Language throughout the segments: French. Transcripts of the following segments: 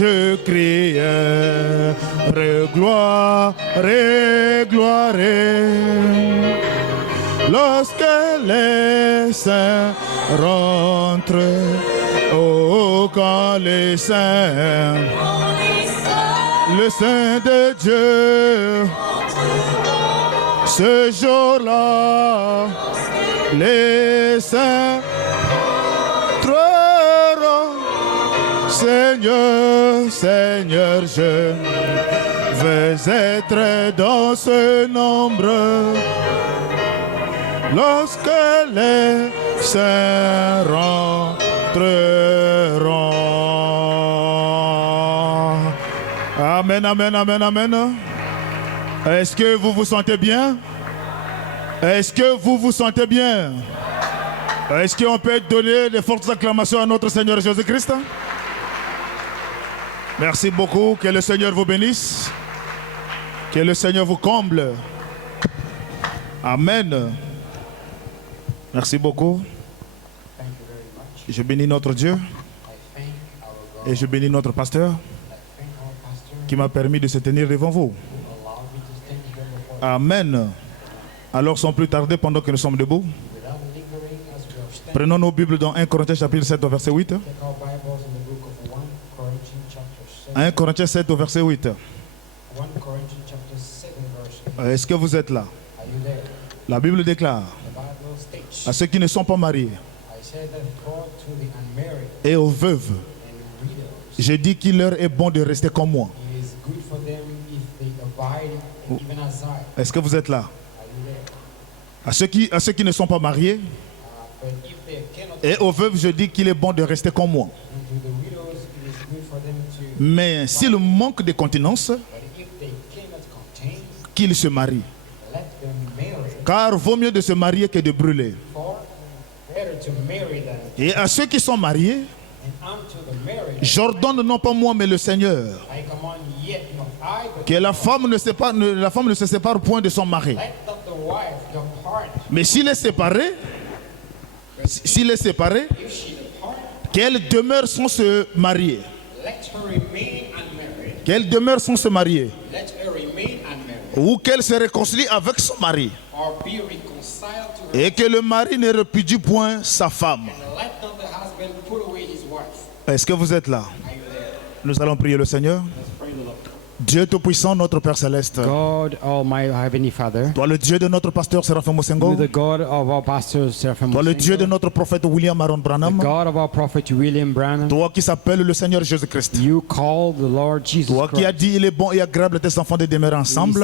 je crie, gloire, gloire. Lorsque les saints rentrent, oh, quand les saints, le Saint de Dieu, ce jour-là, les saints entreront. Seigneur, Seigneur, je veux être dans ce nombre. Lorsque les saints rentreront. Amen, amen, amen, amen. Est-ce que vous vous sentez bien? Est-ce que vous vous sentez bien? Est-ce qu'on peut donner de fortes acclamations à notre Seigneur Jésus-Christ? Merci beaucoup. Que le Seigneur vous bénisse. Que le Seigneur vous comble. Amen. Merci beaucoup. Je bénis notre Dieu. Et je bénis notre pasteur qui m'a permis de se tenir devant vous. Amen. Alors sans plus tarder, pendant que nous sommes debout, prenons nos Bibles dans 1 Corinthiens chapitre 7 au verset 8. 1 Corinthiens 7 au verset 8. Est-ce que vous êtes là? La Bible déclare à ceux qui ne sont pas mariés et aux veuves, je dis qu'il leur est bon de rester comme moi. Est-ce que vous êtes là? À ceux qui ne sont pas mariés et aux veuves, je dis qu'il est bon de rester comme moi. Mais s'il manque de continence, qu'ils se marient. Car vaut mieux de se marier que de brûler. Et à ceux qui sont mariés, j'ordonne non pas moi mais le Seigneur que la femme ne se sépare point de son mari. Mais s'il est séparé, qu'elle demeure sans se marier. Qu'elle demeure sans se marier. Ou qu'elle se réconcilie avec son mari. Et que le mari ne répudie point sa femme. Est-ce que vous êtes là? Nous allons prier le Seigneur. Dieu Tout-Puissant, notre Père Céleste. God, Almighty Heavenly Father. Toi le Dieu de notre pasteur Séraphin Mosengo. The God of our pastor Seraphim Toi le Dieu de notre prophète William Aaron Branham. The God of our prophet William Branham. Toi qui s'appelle le Seigneur Jésus-Christ. You call the Lord Jesus Toi qui as dit il est bon et agréable à tes enfants de demeurer ensemble.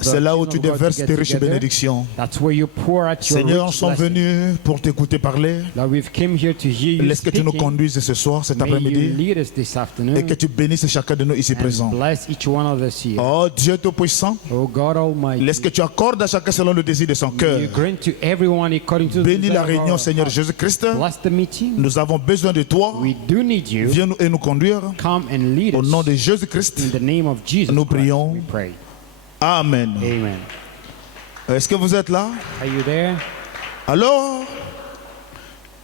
C'est là où tu déverses tes riches bénédictions. That's where you pour out your Seigneur, nous rich sommes blessing. venus pour t'écouter parler. Lord, we've come here to hear you Laisse que tu nous speaking. conduises ce soir, cet May you après-midi. lead us this afternoon Et que tu bénisses chacun de nous ici and présents. bless each one of us here. Oh Dieu Tout-Puissant, Oh God Almighty, laisse que tu accordes à chacun selon le désir de son may cœur. you grant to everyone according to the Bénis la desire of réunion, our Seigneur heart. Jésus-Christ. Bless the meeting. Nous avons besoin de toi. We do need you. Viens nous et nous conduire. Come and lead Au us. nom de Jésus-Christ, In the name of Jesus nous Christ, prions. we pray. Amen. Amen. Est-ce que vous êtes là? Are you there? Alors,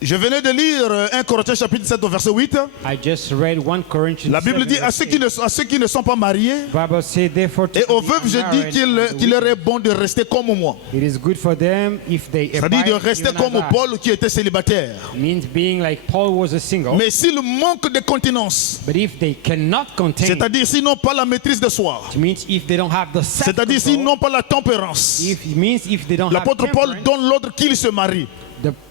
je venais de lire 1 Corinthiens chapitre 7 au verset 8. I just read 1 Corinthians. La Bible 7, dit à ceux qui ne sont pas mariés Bible said, therefore, to et aux the veuves, je dis unmarried, qu'il leur est bon de rester comme moi. it is good for them if they C'est-à-dire de abide rester even comme as I. Paul qui était célibataire. Means being like Paul was a single. Mais s'il manque de continence, But if they cannot contain, c'est-à-dire s'ils n'ont pas la maîtrise de soi, it means if they don't have the c'est-à-dire s'ils self-control, n'ont pas la tempérance, it means if they don't have l'apôtre Paul temperance, donne l'ordre qu'ils se marient.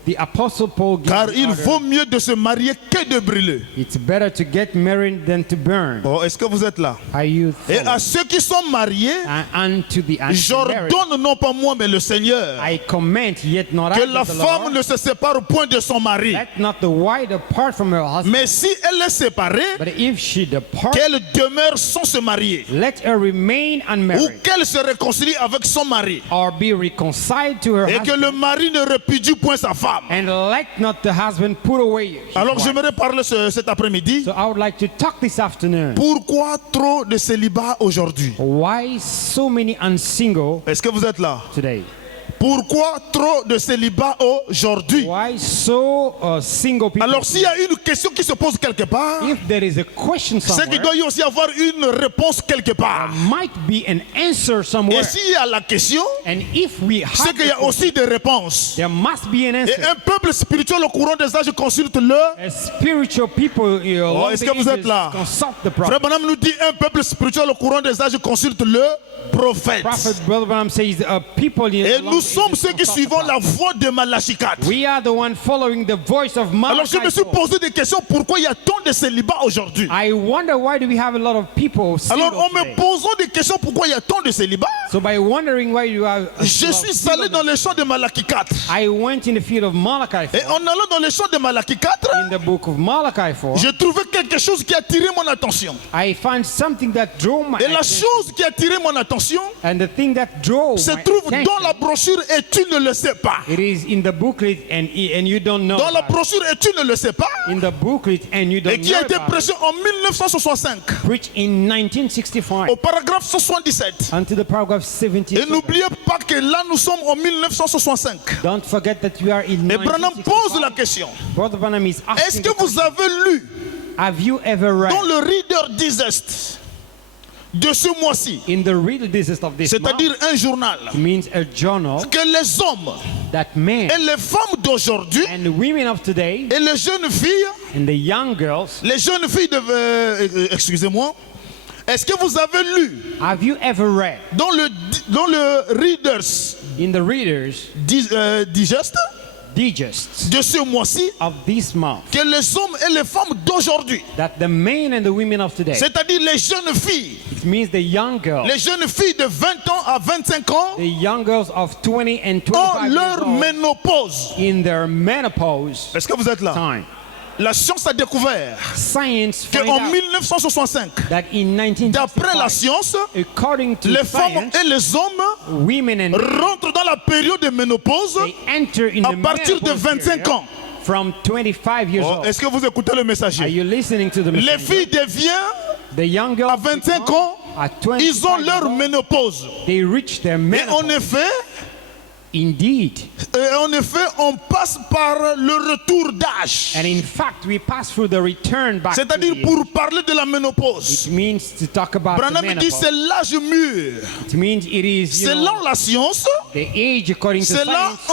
the apostle Paul gives Car the il order, vaut mieux de se marier que de brûler. it's better to get married than to burn. Oh, est-ce que vous êtes là? Are you Et à following? ceux qui sont mariés, And to the unmarried, j'ordonne non pas moi mais le Seigneur I command, yet not I, que but la the femme Lord, ne se sépare point de son mari. let not the wife depart from her husband. Mais si elle est séparée, But if she depart, qu'elle demeure sans se marier. let her remain Ou unmarried, qu'elle se réconcilie avec son mari. or be reconciled to her Et que husband, le mari ne répudie point sa femme. and let not the husband put away his Alors wife. j'aimerais parler cet après-midi. So I would like to talk this afternoon. Pourquoi trop de célibat aujourd'hui? Why so many unsingle Est-ce que vous êtes là? today? Pourquoi trop de célibat aujourd'hui? Why so single people? Alors s'il y a une question qui se pose quelque part, If there is a question c'est qu'il somewhere, doit y aussi avoir une réponse quelque part. might be an answer somewhere. Et s'il y a la question, And if we c'est have qu'il y a aussi des réponses. there must be an Et answer. un peuple spirituel au courant des âges consulte le... As spiritual people, along est-ce the que vous êtes ages, là? consult the Frère prophet. Branham nous dit un peuple spirituel au courant des âges consulte le prophète. Prophet Brother Branham says, people in Et along nous the sommes ages ceux qui consult the suivons la prophet. voix de Malachi 4. We are the one following the voice of Alors je me Malachi. suis posé des questions, pourquoi il y a tant de célibats aujourd'hui? I wonder why do we have a lot of people single Alors en me today? posant des questions, pourquoi il y a tant de célibats? So by wondering why you have a Je lot of suis allé dans les champs de Malachi 4. I went in the field of Malachi 4. Et en allant dans les champs de Malachi 4, In the book of Malachi 4, j'ai trouvé quelque chose qui a attiré mon attention. I found something that drew my Et la attention. chose qui a attiré mon attention And the thing that drove se my trouve attention, dans la brochure et tu ne le sais pas. it is in the booklet and you don't know Dans la about it. brochure et tu ne le sais pas. In the booklet and you Et don't qui know a été about it. prêché en 1965 Preached in 1965 au paragraphe 77. until the paragraph 70. Et n'oubliez pas que là nous sommes en 1965. Don't forget that you are in Et Branham pose la 1965. question. Brother Branham is Est-ce asking que the vous question, avez lu have you ever read dans le Reader Digest de ce mois-ci, in the Reader Digest of this month, c'est-à-dire un journal, means a journal que les hommes that men et les femmes d'aujourd'hui and the women of today et les jeunes filles, and the young girls, excusez-moi, est-ce que vous avez lu have you ever read dans le Readers in the Readers Digest Digest de ce mois-ci of this month que les hommes et les femmes d'aujourd'hui, that the men and the women of today, c'est-à-dire les jeunes filles, it means the young girls, les jeunes filles de 20 ans à 25 ans the young girls of 20 and ont 25 years leur old ménopause. in their menopause Est-ce que vous êtes là? time. La science a découvert Science found qu'en out 1965, that in d'après la 1965, science, according to les femmes science, et les hommes women and rentrent dans la période de ménopause they enter in à the partir de menopause 25 period ans. from 25 years old. Est-ce que vous écoutez le Are messager? you listening to the Les messenger? filles deviennent The young girls à 25 ans, at ils ont 25 leur years old, ménopause. they reach their Et en menopause. effet, Indeed. on passe par le retour d'âge. And in fact, we pass through the return back to C'est-à-dire the pour parler de la ménopause. It means to talk about the Branham dit menopause. c'est l'âge mûr. It means it is, you C'est know, là la science. the age according to C'est là science.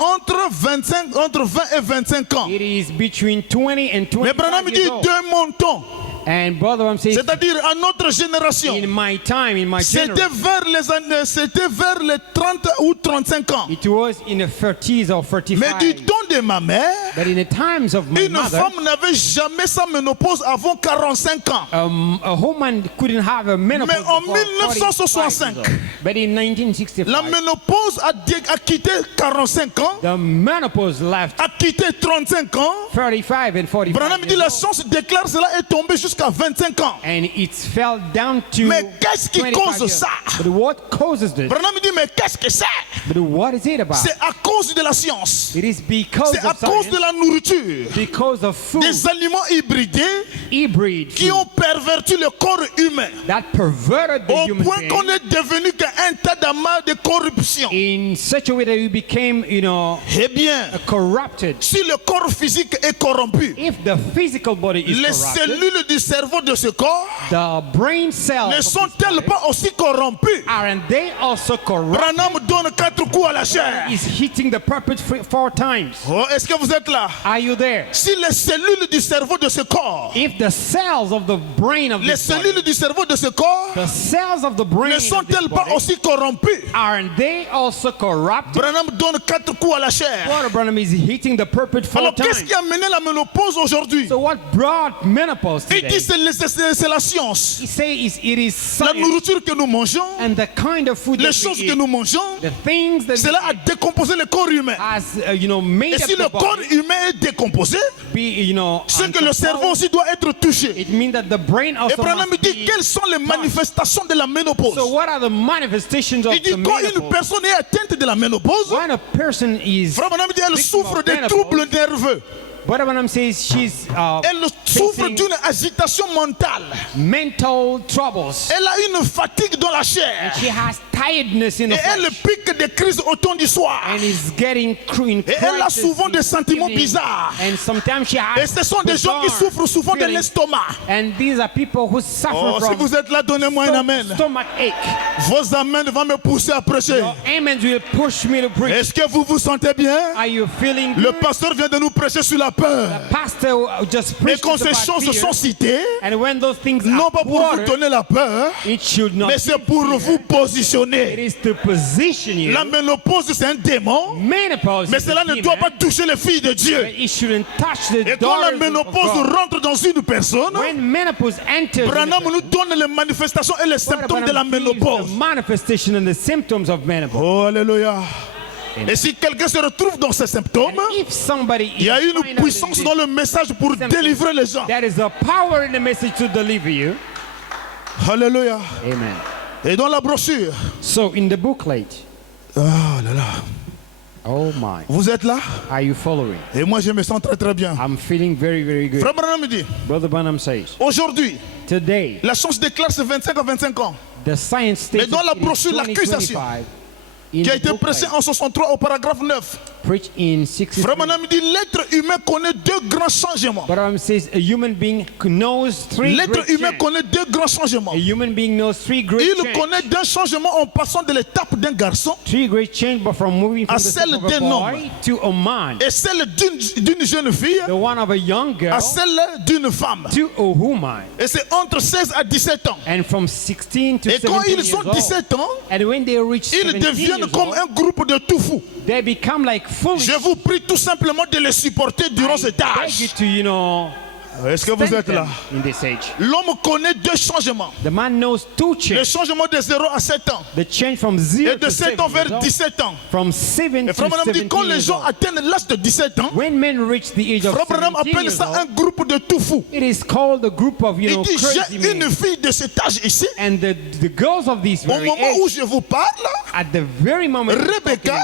entre 20 et 25 ans. It is between 20 and Mais Branham 25 dit years old. de mon temps. And Brother Branham says, C'est-à-dire à notre génération. in my time, in my C'était generation, vers les 30 ou 35 ans. it was in the 30s or Mais 45. du temps de ma mère, But in the times of my une mother, femme n'avait jamais sa ménopause avant 45 ans. a woman couldn't have a menopause Mais en before 45 years 1965, old. But in 1965, la ménopause a quitté 45 ans, the menopause left a quitté 35 ans. 35 and 45 Branham dit years la old. science déclare cela est tombé jusqu'à 25 ans. And it fell down to Mais qu'est-ce qui 25 cause years. ça? But what causes this? Branham dit mais qu'est-ce que c'est? But what is it about? C'est à cause de la science. It is because C'est à of cause science, de la nourriture. because of food, Des aliments hybridés hybrid qui food ont perverti le corps humain. that perverted the Au human point being qu'on est devenu qu'un tas d'amas de corruption. in such a way that we became, Eh bien, corrupted. si le corps physique est corrompu, If the physical body is les corrupted, cellules du cerveau de ce corps the brain cells ne of this sont-elles body, pas aussi corrompues? aren't they also corrupt? Branham donne 4 coups à la chair. Is hitting the purpose 4 times. Oh, est-ce que vous êtes là? Are you there? Si les cellules du cerveau de ce corps, If the cells of the brain of les this body, cellules du cerveau de ce corps the cells of the brain ne of this sont-elles pas body, aussi corrompues? aren't they also corrupt? Branham donne 4 coups à la chair. Brother Branham is hitting the purpose 4 Alors qu'est-ce times. qui a mené la ménopause aujourd'hui? So what brought menopause Il today? dit c'est la science. He says it is La science nourriture que nous mangeons, and the kind of food les that choses we que eat, nous mangeons, the things that cela we a décomposé le corps humain. has made Et up si le the corps body humain est décomposé, be c'est que le cerveau uncomposed. aussi doit être touché. It means that the brain Et also Branham must dit be quelles sont les touched. manifestations de la ménopause. So what are the manifestations of Il dit the quand une menopause? personne est atteinte de la ménopause, When a person is, Frère Branham dit elle victim souffre of de menopause, troubles nerveux. Brother Branham says she's Elle souffre facing d'une agitation mentale. mental troubles. Elle a une fatigue dans la chair. She has tiredness in the Et elle flesh. pique des crises au temps du soir. And is getting in Et elle a crisis souvent in des the sentiments evening. bizarres. And sometimes she Et has ce sont des gens qui bizarre souffrent souvent de feelings. l'estomac. And these are people who suffer Oh, si from vous êtes là, donnez-moi un amen. stomach ache. Vos amens vont me pousser à prêcher. Your amens will push me to preach. Est-ce que vous vous sentez bien? Are you feeling Le good? pasteur vient de nous prêcher sur la peur. Pastor just Et preached quand us ces about choses fear. sont citées, And when those things non are pas pour vous quoted, donner la peur, it should not mais be c'est pour fear. vous It positionner. is to position you. La ménopause, c'est un démon, Menopause mais is cela a ne demon, doit pas toucher les filles de Dieu. but it shouldn't touch the Et quand la daughters of ménopause God. rentre dans une personne, When menopause enters, Branham nous donne les manifestations et les symptômes de la the ménopause. manifestation and the symptoms of menopause. Oh, alléluia. Et si quelqu'un se retrouve dans ces symptômes, And if somebody il y a is une find out puissance in dans this, le message pour délivrer les gens. there is a power in the message to deliver you. Alléluia. Amen. Et dans la brochure, So in the booklet, oh là là, oh my, vous êtes là? are you following? Et moi je me sens très très bien. I'm feeling very, very good. Frère Branham me dit, Brother Branham says, aujourd'hui, today, la science déclare c'est 25 à 25 ans, the science states Mais dans la it is brochure, l'accusation 2025. In qui a the été booklet, pressée en 63 au paragraphe 9. preached in 63. Frère Branham me dit, l'être humain connaît deux grands changements. Branham says a human being knows three L'être great humain changes. connaît deux grands changements. A human being knows three great Il changes. connaît d'un changement en passant de l'étape d'un garçon Three great changes, but from moving from à the celle step of a d'un boy homme. to a man, et celle d'une jeune fille the one of a young girl à celle d'une femme. to a woman, Et c'est entre 16 à 17 ans. and from 16 to Et 17 quand ils years ont old. 17 ans, And when they reach ils 17 deviennent years comme old, un groupe de tout fous. they become like foolish. Je vous prie tout simplement de les supporter durant I cet beg you âge. to, Est-ce que vous stand êtes là? them in this age. L'homme connaît deux changements. The man knows two Le changes. changement de 0 à 7 ans. The change from 0 Et de to 7 7 ans years vers old, 17 ans. from 7 Et to Frère Branham dit 17 quand les years gens old. atteignent l'âge de 17 ans, When men reach the age of Frère Branham 17 appelle years ça un old, groupe de tout fous. it is called a group of, Il dit crazy j'ai une men. fille de cet âge ici. And the girls of this Au very moment où age, je vous parle, at the very moment, Rebecca,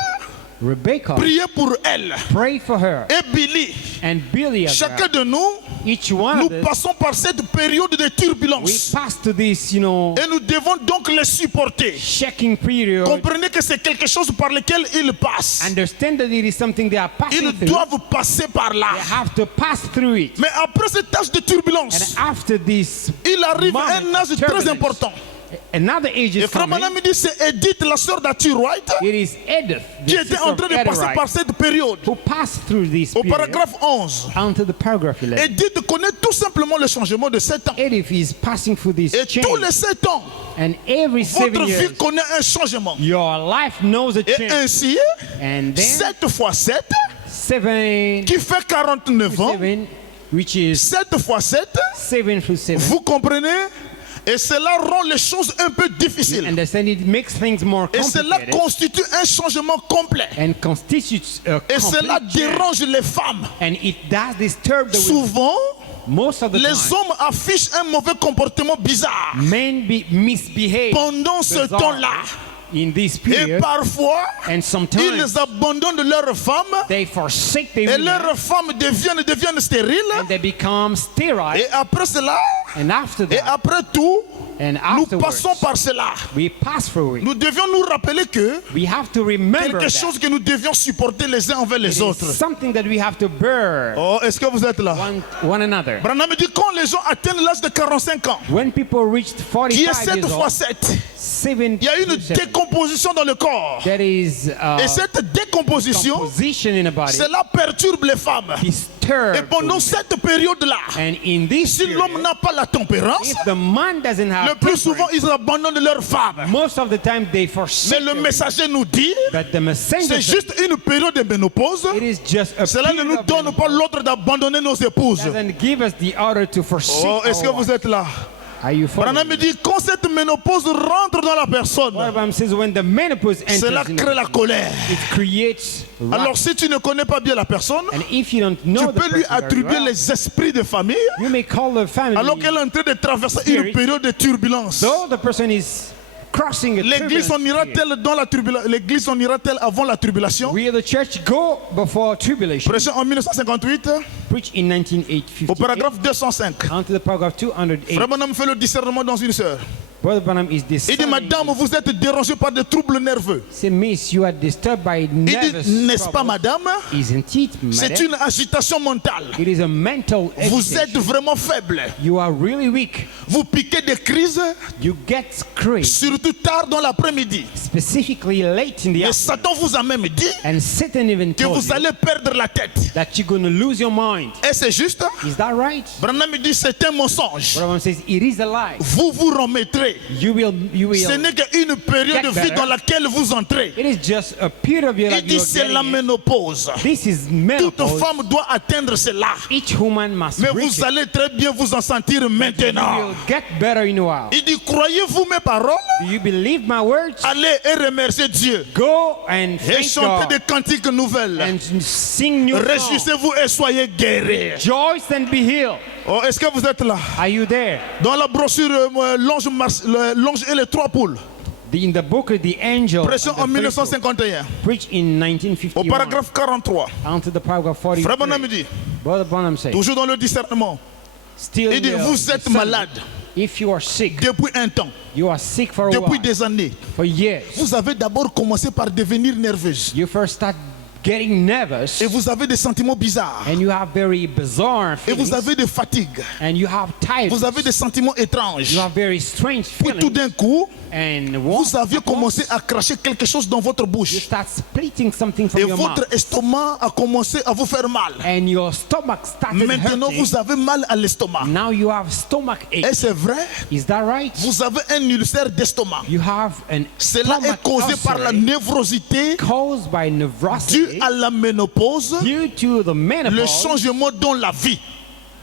Rebecca, priez pour elle. pray for her. Et Billy, And Billy as chacun well. de nous, Each one nous of us, passons par cette période de we turbulence. pass to this, Et nous devons donc les supporter. shaking period. Comprenez que c'est quelque chose par lequel ils passent. Understand that it is something they are passing Ils through. doivent passer par là. They have to pass through it. Mais après cette âge de And turbulence, after this, il arrive moment un âge of très turbulence, important. another age Et is Frère coming. Branham me dit c'est Edith, la sœur d'Arthur Wright, It is Edith, qui the était sister en of train de passer Edith, par cette période. who passed through this Au period paragraphe 11, onto the paragraph 11. Edith connaît tout simplement le changement de 7 ans. Edith is passing through this Et tous les change. 7 ans, And every 7 votre vie years, connaît un changement. your life knows a Et change. ainsi, And then 7 fois 7, 7 qui fait 49 ans, 7, which is 7 fois 7, 7 through 7. vous comprenez? Et cela rend les choses un peu difficiles. Understand it makes things more Et cela complicated constitue un changement complet. and constitutes a Et cela complete change. dérange les femmes. And it does disturb the women. Souvent, Most of the les time, hommes affichent un mauvais comportement bizarre men misbehave pendant ce bizarre temps-là. in this Et period, parfois, and sometimes ils abandonnent leurs femmes they forsake their et women leurs femmes deviennent stériles. and they become sterile. Et après cela, And after et that, après tout, and nous afterwards, passons par cela. we pass through it. Nous devions nous rappeler que We have to remember quelque that chose que nous devions supporter les uns envers it les is autres. something that we have to bear Oh, est-ce que vous êtes là? one another. Branham dit quand les gens atteignent l'âge de 45 ans, When people reached qui est 45 7 years fois old, 7, 7 il y a une through 7, décomposition dans le corps. there is Et cette décomposition, composition in the body cela perturbe les femmes. Et disturbed. pendant cette période-là, And in this si l'homme period, n'a pas la tempérance, if the man doesn't le have plus souvent temperance, ils abandonnent leur femme. most of the time they Mais forsake le their women. messager nous dit, But the messenger c'est said, juste une période de ménopause. it is just a Cela ne period nous of donne pas menopause. l'ordre d'abandonner nos épouses. Doesn't give us the order to forsake Oh, est-ce que our vous wife. êtes là? Are you following Branham me me? dit, quand cette ménopause rentre dans la personne, Abraham says when the menopause cela enters in crée la the, colère. it creates wrath. Alors si tu ne connais pas bien la personne, And if you don't know tu the peux lui person very attribuer well, les esprits de famille you may call the family, alors qu'elle est en train de traverser une Spirit. période de turbulence. though the person is crossing a L'église en turbulence period. ira-t-elle dans la turbulence? L'église en ira-t-elle avant la tribulation? Will the church go before tribulation? Prêché en 1958, preached in au 1958. paragraphe 205. Onto the paragraph 208. Frère Branham fait le discernement dans une sœur. Brother Branham is Il dit, discerning. madame, vous êtes dérangée par des troubles nerveux. Say, Miss, you are disturbed by Il nervous dit, n'est-ce pas, trouble. madame? Isn't it, C'est madam? une agitation mentale. It is a mental Vous êtes agitation. vraiment faible. You are really weak. Vous piquez des crises, You get crazy, surtout tard dans l'après-midi. specifically late in the Et afternoon. Satan vous a même dit And Satan even que told vous you allez perdre la tête. that you're going to lose your mind. Et c'est juste? Is that right? Branham dit, c'est un mensonge. Brother Branham says it is a lie. Vous vous remettrez. You will. Ce n'est qu'une période de vie better. dans laquelle vous entrez. It is just a period of your Il life. dit, you're c'est la getting it. ménopause. This is Toute menopause. femme doit atteindre cela. Each woman must Mais reach vous it. allez très bien vous en sentir You maintenant. will get better in a while. Il dit, croyez-vous mes paroles? Do you believe my words? Allez et remerciez Dieu. Go and Et thank chantez God des cantiques nouvelles. and sing new songs. Réjouissez-vous et soyez guéris. Rejoice and be healed. Oh, est-ce que vous êtes là? Are you there? Dans la brochure, l'ange et les trois poules. In the book of the angel Pression en and the faithful, 1951. preached in Au 1951. paragraphe 43. Onto the paragraph 43. Frère Branham dit, Brother Branham says, toujours dans le discernement, still il dit, there, vous êtes discernment. malade If you are sick, depuis un temps, you are sick for a depuis while, des années. for years. Vous avez d'abord commencé par devenir nerveuse. You first start getting nervous, Et vous avez des sentiments bizarres. and you have very bizarre Et vous feelings, avez des fatigues. and you have Vous tiredness. avez des sentiments étranges. You have very strange Puis tout feelings, d'un coup, and vous aviez once commencé à cracher quelque chose dans votre you bouche. start splitting something from Et your votre mouth, estomac a commencé à vous faire mal. and your stomach started Maintenant, hurting. vous avez mal à l'estomac. Now you have stomach ache. Et c'est vrai, Is that right? vous avez un ulcère d'estomac. You have an Cela stomach est causé par la ulcer névrosité caused by due nervosity à la ménopause, due to the le menopause, changement dans la vie.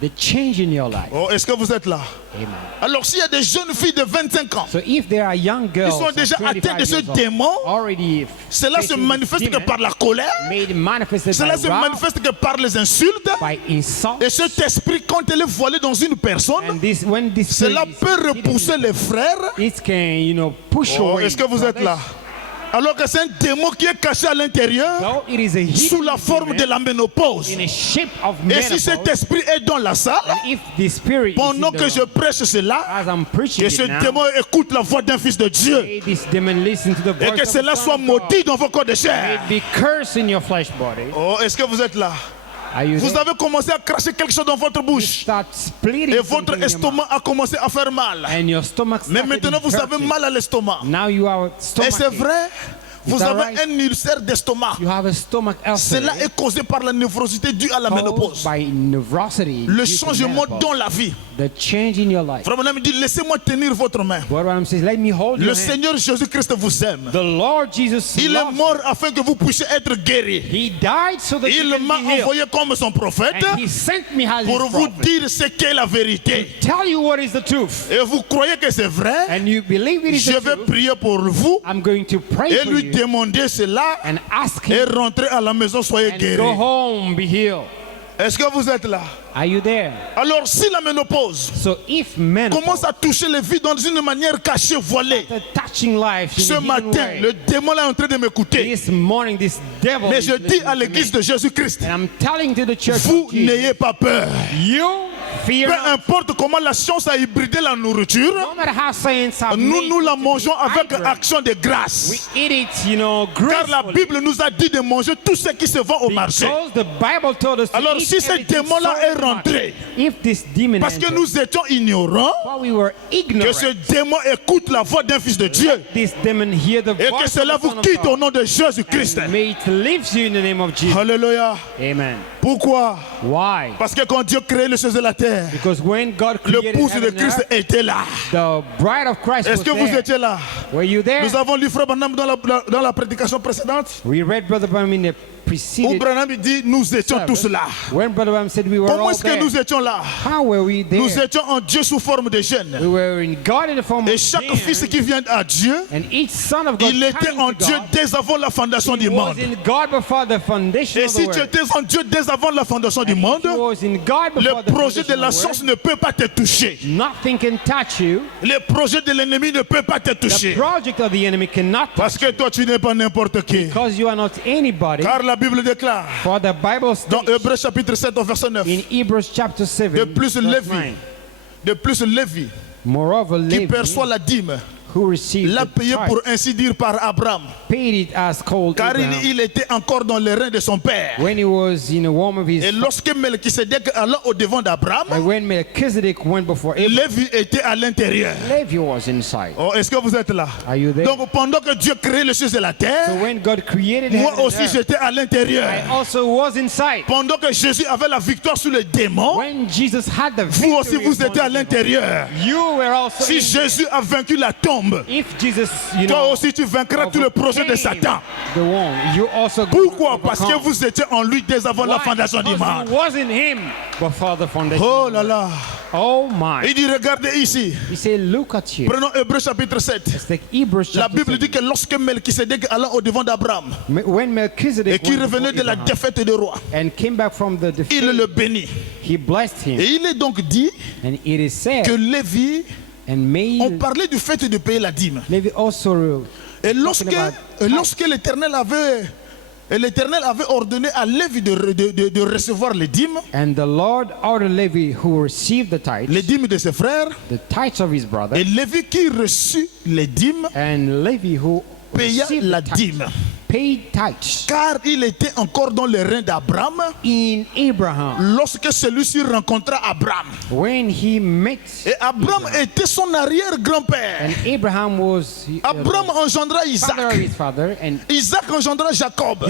the change in your life. Oh, est-ce que vous êtes là? Amen. Alors, s'il y a des jeunes filles de 25 ans, So if there are young girls sont déjà of 25 atteints de ce years old démon, already cela se facing this manifeste que demon, par la colère, made manifested cela by se wrath, manifeste que par les insultes. by insult, Et cet esprit, quand il est voilé dans une personne, and this when this cela spirit is peut hidden, repousser les frères. it can push Oh, away. est-ce que vous êtes là? Alors que c'est un démon qui est caché à l'intérieur Though it is a hidden sous la forme demon de la ménopause. in a shape of Et si cet menopause, esprit est dans la salle, and if the spirit pendant is in que the je prêche cela, as I'm preaching que it ce now, démon écoute la voix d'un fils de Dieu may this demon listen to the et voice que of the cela Son soit of God. maudit dans vos corps de May chair. it be cursed in your flesh body. Oh, est-ce que vous êtes là? Are you Vous there? avez commencé à cracher quelque chose dans votre bouche Start splitting et something votre in your mouth, estomac a commencé à faire mal. and your stomach Mais started maintenant, vous avez hurting. mal à l'estomac. Now you have Et stomach c'est ache. vrai, vous that avez right? un ulcère d'estomac. You have a stomach ulcer Cela est causé par la névrosité due à la caused ménopause. by nervosity. Le due to changement menopause. dans la vie. The change in your life. Frère Branham dit, laissez-moi tenir votre main. What Branham says, let me hold Le your hand. Seigneur Jésus-Christ vous aime. The Lord Jesus Il est loves you. mort afin que vous puissiez être guéris. He died so that you Il can m'a be healed. envoyé comme son prophète And he sent me as his pour vous prophet. dire ce qu'est la vérité. Tell you what is the truth. Et vous croyez que c'est vrai? And you believe it is Je the vais truth. prier pour vous I'm going to pray et for lui you demander cela and ask et him rentrer à la maison, soyez and guéris. go home, be healed. Est-ce que vous êtes là? Are you there? Alors si la ménopause So if men commence à toucher les vies dans une manière cachée, voilée, touching life in ce a hidden matin, way, le démon est en train de m'écouter. this morning this devil Mais is je dis listening à to l'église me. de Jésus-Christ, And I'm telling to the church vous of Jesus, n'ayez pas peur. you fear Peu not. importe comment la science a hybridé la nourriture, No matter how science have nous made nous la it to mangeons be avec hybrid, action de we grâce. eat it, Car la gracefully. Bible nous a dit de manger tout ce qui se vend au marché. Because the Bible told us to Alors, eat si ce everything démon-là sold est in the market. rentré, If this demon parce que entered, nous étions ignorants, while we were que ignorant, ce démon écoute la voix d'un fils de Dieu this demon hear the et que voice cela of the vous Son of quitte au God. nom de Jésus-Christ. May it leave you in the name of Jesus. Alléluia. Amen. Pourquoi? Why? Parce que quand Dieu créait les choses de la terre, Because when God created l'épouse de heaven and Christ earth, était là. the bride of Christ Est-ce was que vous there. étiez là? Were you there? Nous avons lu Frère Branham dans la prédication précédente, We read Brother Branham in the où preceded Branham dit nous étions tous service. là. When Brother Branham said we were Comment all est-ce que there. nous étions là? How were we there? Nous étions en Dieu sous forme de jeunes. We were in God in the form Et of chaque man, fils qui vient à Dieu, and each son of God il était coming en to Dieu God, dès avant la fondation he du was monde. in God before the foundation Et of the si tu world. étais en Dieu dès avant la fondation du monde, He was in God before le the projet de foundation la of the science world. ne peut pas te toucher. Nothing can touch you. Le projet de l'ennemi ne peut pas te The toucher. project of the enemy cannot touch Parce que toi, tu n'es pas n'importe qui. because you are not anybody. Car la Bible déclare For the Bible dans states Hébreux chapitre 7 au verset 9. in Hebrews chapter 7, De plus verse Lévi, 9, de plus Lévi moreover, qui Levi, perçoit la dîme, who received l'a the payé tithe, pour ainsi dire par Abraham, paid it as called car Abraham, il était encore dans les reins de son père. when he was in the womb of his Et lorsque Melchisedec alla au devant d'Abraham, and when Melchizedek went before Abraham, Lévi était à l'intérieur. Levi was inside. Oh, est-ce que vous êtes là? Are you there? Donc pendant que Dieu créait les cieux et la So terre, when God created moi heaven and aussi earth, j'étais à l'intérieur. I also was inside. Pendant que Jésus avait la victoire sur les démons, When Jesus had the vous aussi victory vous upon étiez à the devil, l'intérieur. you were also Si in Jésus a vaincu la tombe, there. If Jesus, you toi know, aussi tu vaincras tout le projet de overcame Satan. the womb, you also Pourquoi? Parce que overcome. vous étiez en lui dès avant la Why? fondation du Because monde. it wasn't him before the foundation. Oh là là. Oh my. Il dit regardez ici. He said, look at you. Prenons Hébreux chapitre 7. It's like Hebrews La chapter Bible dit 7. que lorsque Melchisedec alla au devant d'Abraham When Melchizedek et qui went revenait de before la Abraham défaite des rois, and came back from the defeat, il le bénit. he blessed him. Et il est donc dit And it is said, que Lévi, and on made parlait du fait de payer la dîme. Levi also, Et lorsque l'Éternel avait ordonné à Lévi de recevoir les dîmes, and the Lord ordered Levi, who received the tithes, les dîmes de ses frères, the tithes of his brother, et Lévi qui reçut les dîmes, and Levi, who paya received la the tithes, dîme. paid tithes Car il était encore dans les reins d'Abraham in Abraham lorsque celui-ci rencontra Abraham. when he met Et Abraham était son arrière-grand-père. and Abraham was Abraham engendra the father of Isaac. his father, and Isaac engendra Jacob.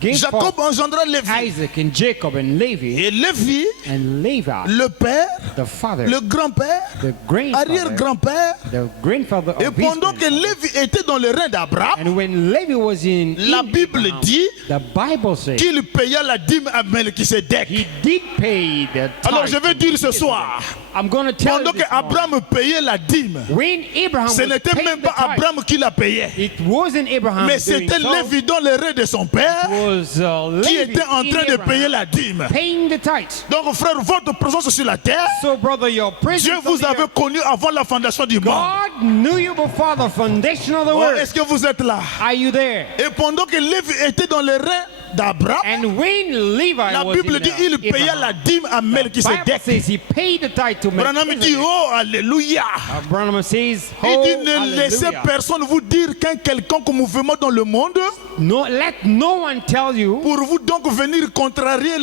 gave Jacob forth engendra Lévi. Isaac and Jacob and Levi, Et Lévi, and Levi, le père, the father, le grand-père, the grandfather, arrière-grand-père. the grandfather Et of his pendant que grandfather. Lévi était dans les reins d'Abraham, And when Levi was in la Bible Abraham, dit the Bible says qu'il paya la dîme à Melchisedec. he did pay the Alors tithe je vais to dire ce Melchizedek. soir, I'm going to tell pendant you que this morning, Abraham payait la dîme, when Abraham ce was n'était paying même the pas tithe, Abraham qui la payait, it wasn't Abraham mais doing c'était so. Lévi dans les reins de son père It was qui Levi était en in train de Abraham payer la dîme. paying the tithe. Donc frère, votre présence sur la terre, So brother, your Dieu presence vous on the avait earth, connu avant la fondation du monde. God knew you before the foundation of the Oh, world. est-ce que vous êtes là? Are you there? Et pendant que Lévi était dans les reins d'Abraham, And when Levi la was Bible in dit il paya Abraham, la dîme à Bible Melchisedec. says he paid the tithe to Branham dit, Melchizedek. oh, alléluia. Abraham says, Il oh, dit, ne laissez hallelujah. personne vous dire qu'un quelconque mouvement dans le monde No, let no one tell you pour vous donc venir contrarier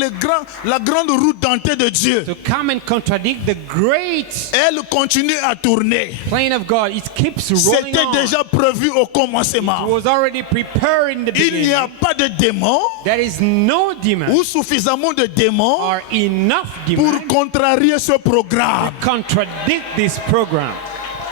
la grande route dentée de Dieu. to come and contradict the great Elle continue à tourner. plan of God. It keeps rolling C'était on. déjà prévu au It commencement. was already prepared in the Il n'y a beginning. pas de démon There is no demon ou suffisamment de démons or enough pour demon contrarier ce programme. to contradict this program.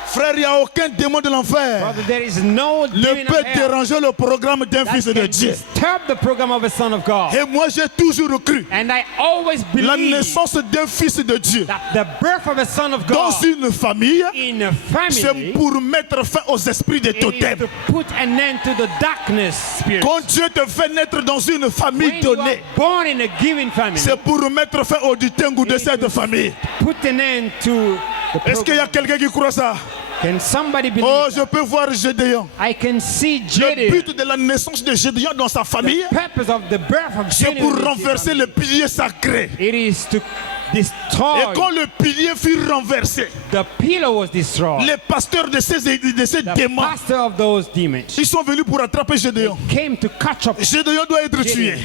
Frère, il n'y a aucun démon de l'enfer Brother, there is no ne demon peut of hell déranger le programme d'un that fils de can Dieu. disturb the program of a son of God. Et moi, j'ai toujours cru And I always la believe naissance d'un fils de Dieu that the birth of a son of dans God une famille, in a c'est family pour mettre fin aux esprits de it is totem. to put an end to the darkness spirit. Quand Dieu te fait naître dans une famille When you are donnée, born in a given family, c'est pour mettre fin au dutengu de cette famille. put an end to the Est-ce qu'il y a program. quelqu'un qui croit ça? Can somebody believe Oh, that? je peux voir Gédéon. I can see Le Gideon. but de la naissance de Gédéon dans sa famille, The purpose of the birth of c'est Gideon pour in his renverser family. le pilier sacré. It is to Et destroy. quand le pilier fut renversé, The pillar was destroyed. les pasteurs de ces The démons, pastor of those demons ils sont venus pour attraper Gédéon. came to catch up Gédéon doit être tué.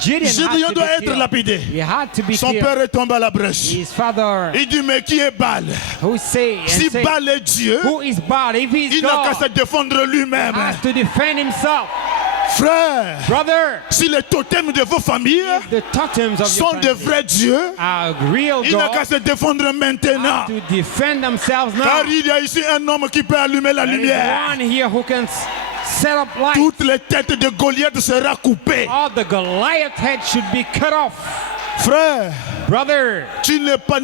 Gideon. Gédéon had to doit be être killed. lapidé. He had to be Son killed. père est tombé à la brèche. His father, Il dit, mais qui est Baal? who say, and Si say, Baal est Dieu, who is Baal? If he's il n'a qu'à God, se défendre lui-même. has to defend himself. Frère, Brother, si les totems de vos familles the totems of sont your de family vrais dieux, are real il n'a qu'à God, se défendre maintenant. to defend themselves Car now. il y a ici un homme qui peut allumer la There is lumière. one here who can set up light. Toutes les têtes de Goliath seront coupées. All the Goliath head should be cut off. Frère, Brother, tu n'es pas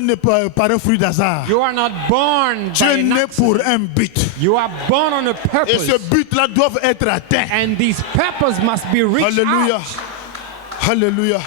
né par un fruit d'hasard. you are not born Tu by es an né pour accident. un but. You are born on a Et purpose. ce but-là doit être atteint. And this purpose must be reached Alléluia. out. Alléluia.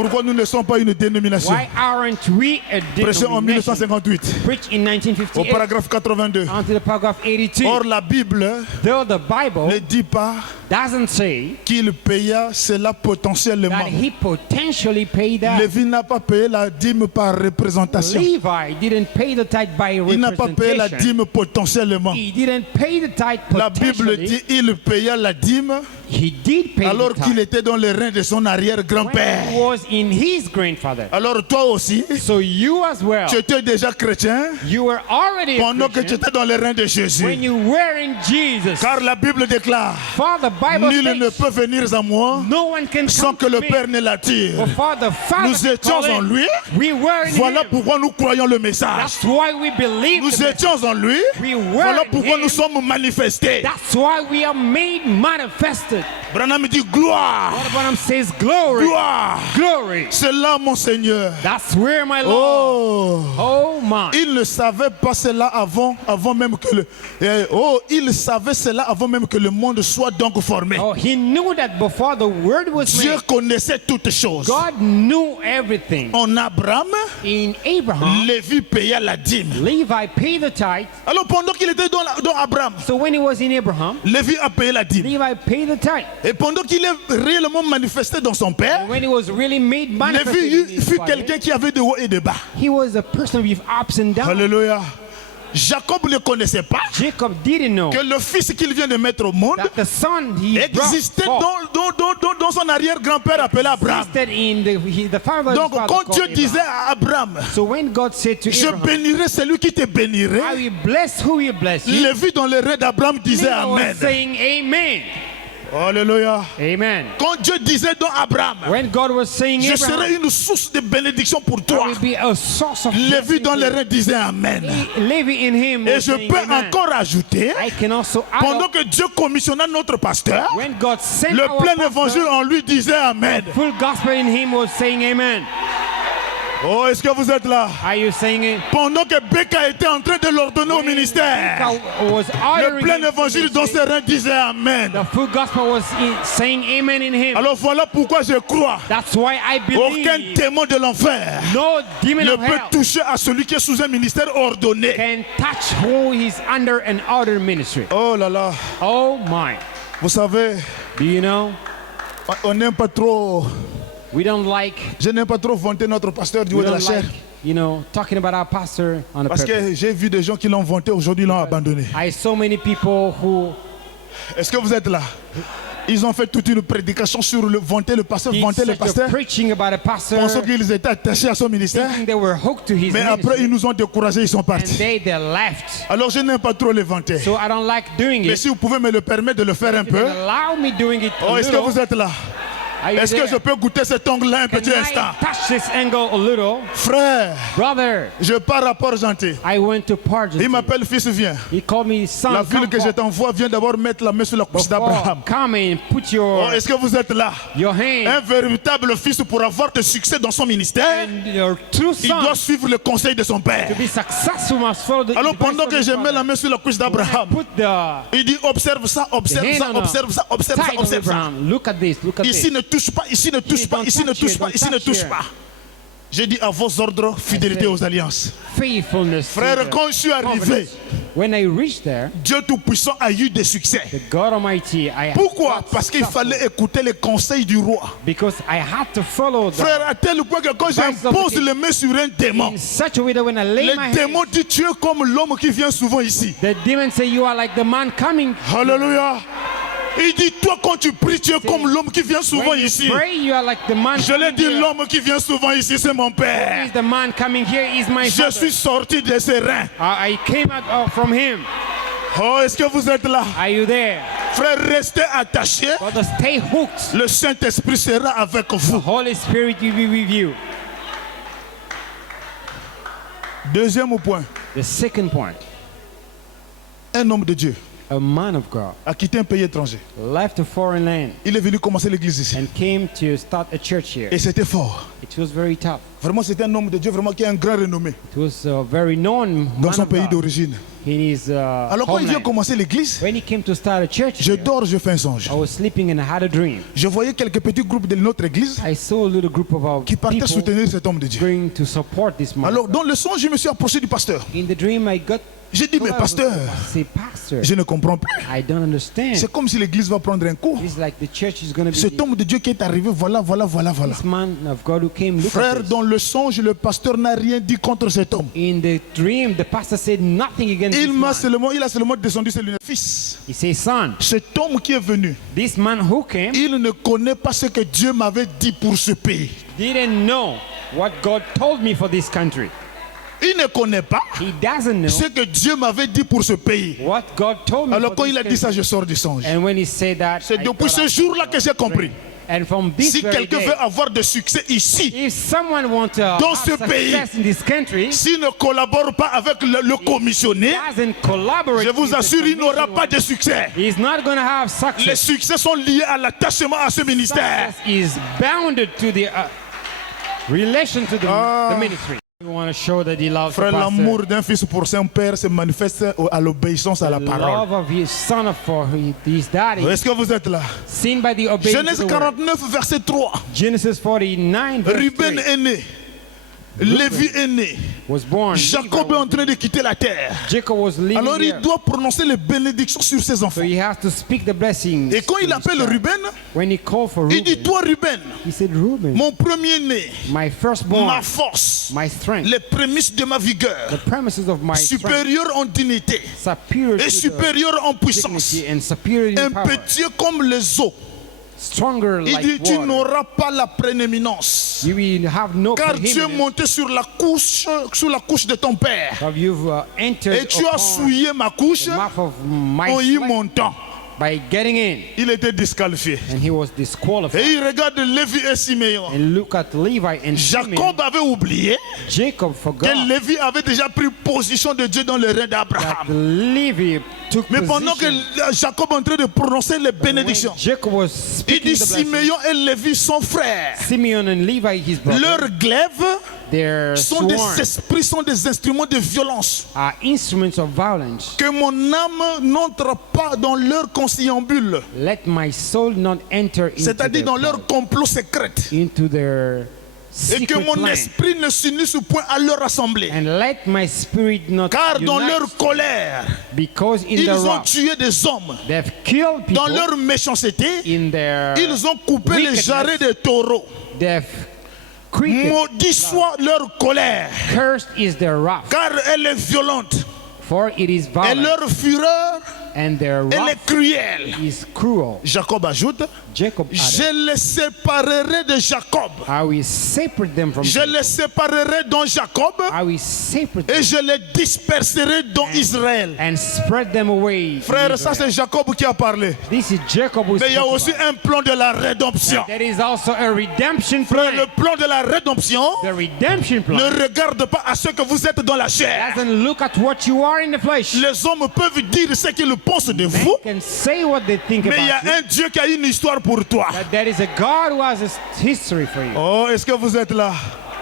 Pourquoi nous ne sommes pas une dénomination? Why aren't we a Prêché en denomination? 1958, Preached in au 1958 paragraphe 82. onto the paragraph 82. Or, la Bible Though the ne Bible dit pas doesn't say qu'il paya cela potentiellement. that he potentially paid that. Lévi n'a pas payé la dîme par représentation. Levi didn't pay the tithe by Il n'a pas payé la representation. dîme potentiellement. He didn't pay the tithe La Bible potentially. dit il paya la dîme He did pay alors the qu'il tithe était dans les reins de son when arrière-grand-père. he was in his grandfather. Alors toi aussi, So you as well, tu étais déjà chrétien you were already a pendant que tu Christian étais dans les reins de when Jésus. you were in Jesus. Car la Bible déclare, For the Bible nul ne states, peut venir à moi no one can sans come que to le me Père ne l'attire. before the Father Nous étions called en him. lui. We were in Voilà him. pourquoi nous croyons le message. That's why we believe Nous the message. étions en lui. We were Voilà in pourquoi him. nous sommes manifestés. That's why we are made manifested. Branham dit gloire, What Branham says, glory, gloire. glory. C'est là mon Seigneur. That's where my Lord. Oh, Oh my. il ne savait pas cela avant même que il savait cela avant même que le monde soit donc formé. Oh, he knew that before the word was Dieu made. connaissait toutes choses. God knew everything. En Abraham, In Abraham, Lévi paya la dîme. Levi paid the tithe. Alors pendant qu'il était dans Abraham, So when he was in Abraham, Lévi a payé la dîme. Levi paid the tithe. Et pendant qu'il est réellement manifesté dans son père, When he was really made manifested in Lévi his fut father, quelqu'un qui avait de haut et de bas. he was a person with ups and downs. Alléluia. Jacob ne connaissait pas Jacob didn't know que le fils qu'il vient de mettre au monde that the son he existait brought forth dans son arrière-grand-père appelé Abraham. existed in the father's Donc father quand called Dieu Abraham. disait à Abraham, So when God said to je Abraham, bénirai celui qui te I bénirait, will bless who will bless you, Lévi dans les reins d'Abraham disait Levi was Amen. saying amen. Alléluia. Amen. Quand Dieu disait dans Abraham, When God was saying je Abraham, serai une source de bénédiction pour I toi, will be a source of Lévi blessing dans to les you. reins disait Amen. Levi in him Et was je saying peux amen. encore ajouter, I can also add pendant up, que Dieu commissionna notre pasteur, when God sent le our plein pastor, évangile en lui disait Amen. full gospel in him was saying amen. Oh, est-ce que vous êtes là? Are you saying it? Pendant que Becca était en train de l'ordonner au ministère, God was le ordering plein him to évangile dans ministry. ses reins disait Amen. The full gospel was saying amen in him. Alors voilà pourquoi je crois. That's why I Aucun believe démon de l'enfer no demon ne of peut hell toucher à celui qui est sous un ministère ordonné. can touch who is under an order ministry. Oh là là, Oh my. vous savez, Do you know? on n'aime pas trop, We don't like, je n'aime pas trop vanter notre pasteur du haut we de la don't chair. like, talking about our pastor on the Parce purpose. que j'ai vu des gens qui l'ont vanté, aujourd'hui l'ont abandonné. I saw many people who Est-ce que vous êtes là? Ils ont fait toute une prédication sur le vanter le pasteur, did vanter le such a pasteur, preaching about a pastor, pensant qu'ils étaient attachés à son ministère. thinking they were hooked to his Mais après, ministry, ils nous ont découragés, ils sont and partis. they left. Alors, je n'aime pas trop les vanter. So I don't like doing Mais it. si vous pouvez me le permettre de le faire un You can peu. allow me doing it Oh, a est-ce que little. vous êtes là? Are you Est-ce que there? je peux goûter cet ongle-là un Can petit I instant? touch this angle a little? Frère, Brother, je pars à Port-Gentil. I went to Il Argentina. m'appelle fils, viens. He called me son. La ville come que je forth. t'envoie, viens d'abord mettre la main sur la couche d'Abraham. Come and put Oh, your est-ce que vous êtes là? your hand Un véritable fils pour avoir de succès dans son ministère, and your true il doit son suivre le conseil de son père. to be successful must follow the Alors advice pendant of que his je mets father. la main sur la couche When I d'Abraham, put the il dit observe ça, observe hand ça, on observe ça, observe ça, side of observe ça. Abraham, look at this, look at Ici this. ne touche pas, ici ne touche pas, ici ne touche pas, ici ne touche pas. J'ai dit à vos ordres, fidélité aux alliances. Faithfulness. to Frère, the quand je suis arrivé, covenant. When I reached there, Dieu Tout-Puissant a eu des succès. the God Almighty, I Pourquoi? got Parce qu'il successful fallait écouter les conseils du roi. because I had to follow the Frère, à tel point que quand j'impose les mains sur un démon, in such a way that when I lay my le hand, démon dit tu es comme l'homme qui vient souvent ici. the demon say you are like the man coming. Alléluia. Il dit toi quand tu pries, tu es comme l'homme qui vient souvent When you ici. pray, you are like the man Je l'ai coming dit, here. l'homme qui vient souvent ici, c'est mon père. Is the man coming here is my Je father. suis sorti de ses reins. I came out from him. Oh, est-ce que vous êtes là? Are you there? Frère, restez attachés. Brother, stay hooked. Le Saint-Esprit sera avec vous. Holy Spirit will be with you. Deuxième point, The second point, un homme de Dieu a man of God, a quitté un pays étranger. left a foreign land Il est venu commencer l'église ici. and came to start a church here. Et c'était fort. It was very tough. Vraiment, c'était un homme de Dieu vraiment qui a un grand renommé It was a very known dans man son of pays God d'origine. in his Alors quand il vient homeland. commencer l'église, When he came to start a church je here, dors, je fais un songe. I was sleeping and I had a dream. Je voyais quelques petits groupes de notre église I saw a little group of our qui partaient people soutenir cet homme de Dieu. going to support this man. Alors dans le songe, je me suis approché du pasteur. In the dream, I got. J'ai dit, mais pasteur, Say, Pastor, je ne comprends plus. I don't understand. C'est comme si l'église va prendre un coup. It's like the church is going to Cet be. homme de Dieu qui est arrivé, voilà. This man of God who came. Look Frère, at this. dans le songe, le pasteur n'a rien dit contre cet homme. In the dream, the pastor said nothing against this man. Il a seulement descendu ses lunettes. Fils, He says, son, cet homme qui est venu, this man who came il ne connaît pas ce que Dieu m'avait dit pour ce pays. didn't know what God told me for this country. Il ne connaît pas He doesn't know ce que Dieu m'avait dit pour ce pays. what God told me Alors for quand this il a dit ça, country. je sors du songe. And when he said that, C'est I depuis thought ce I- jour-là que j'ai compris. And from this Si very quelqu'un day, veut avoir de succès ici, if someone wants to dans have ce pays, success in this country, s'il ne collabore pas avec le commissionné, doesn't collaborate je vous with the assure, il n'aura commission pas de succès. he's not going to have Les success. succès sont liés à l'attachement à ce ministère. Success is bounded to the relation to the ministry. We want to show that he loves Frère, the pastor. l'amour d'un fils pour son père se manifeste à l'obéissance à la The parole. love of his son for his daddy, Est-ce que vous êtes là? seen by the obedience Genèse of the word. 49, verset 3. Genesis 49, verse Ruben 3, est né. Lévi est né. was born. Jacob est en train de quitter la terre. Jacob was living Alors il there. doit prononcer les bénédictions sur ses So enfants. he has to speak the blessings. Et quand il to his appelle child. Ruben, When he called for il dit, Reuben, toi Ruben, he said, Reuben, mon premier-né, my firstborn, ma force, my strength, les prémices de ma vigueur, the premises of my strength, supérieur en dignité superior et to supérieur en the puissance, dignity and superior in power, impétueux comme les eaux. stronger Il dit, like tu water. n'auras pas la prééminence. You will have no Car tu es preeminence, monté sur la couche de ton père. of you've entered Et tu as upon souillé ma couche the mouth of my en y sweat montant. by getting in, Il était disqualifié. and he was disqualified. Et il regarde Lévi et Siméon. And look at Levi and Simeon. Jacob avait oublié Jacob forgot que Lévi avait déjà pris position de Dieu dans le règne that d'Abraham. Levi took Mais pendant que position. Jacob est en train de prononcer les When bénédictions, Jacob was il speaking dit the blessing, Siméon et Lévi sont frères. Simeon and Levi, his brother, Leurs glaives their sont des sworn esprits, sont des instruments de violence. are instruments of violence. Que mon âme n'entre pas dans leur conciliabule, Let my soul not enter c'est-à-dire dans leur complot secret. into their Et que secret mon plan. esprit ne s'unisse point à leur assemblée. And let my spirit not Car dans unite, leur colère, because in ils their ont wrath tué des hommes. they've killed Dans people. leur méchanceté, In their ils ont coupé les wickedness, jarrets des taureaux. they've created. Maudit soit leur colère, Cursed is their wrath, car elle est violente. for it is Et violent, leur fureur, and their elle wrath est cruelle. is cruel. Jacob ajoute, Jacob added, je les séparerai de Jacob. I will separate them from Je Jacob. les séparerai dans Jacob I will separate et them je les disperserai dans Israël. and spread them away. in Frère, ça Israel. c'est Jacob qui a parlé. This is Jacob who Mais il y a spoke aussi about. un plan de la rédemption. There is also a redemption Frère, plan. le plan de la rédemption The redemption plan ne regarde pas à ce que vous êtes dans la chair. doesn't look at what you are in the flesh. Les hommes peuvent dire ce qu'ils pensent de Men vous, can say what they think mais il y about you, a un Dieu qui a une histoire pour toi. but there is a God who has a history for you. Oh, est-ce que vous êtes là?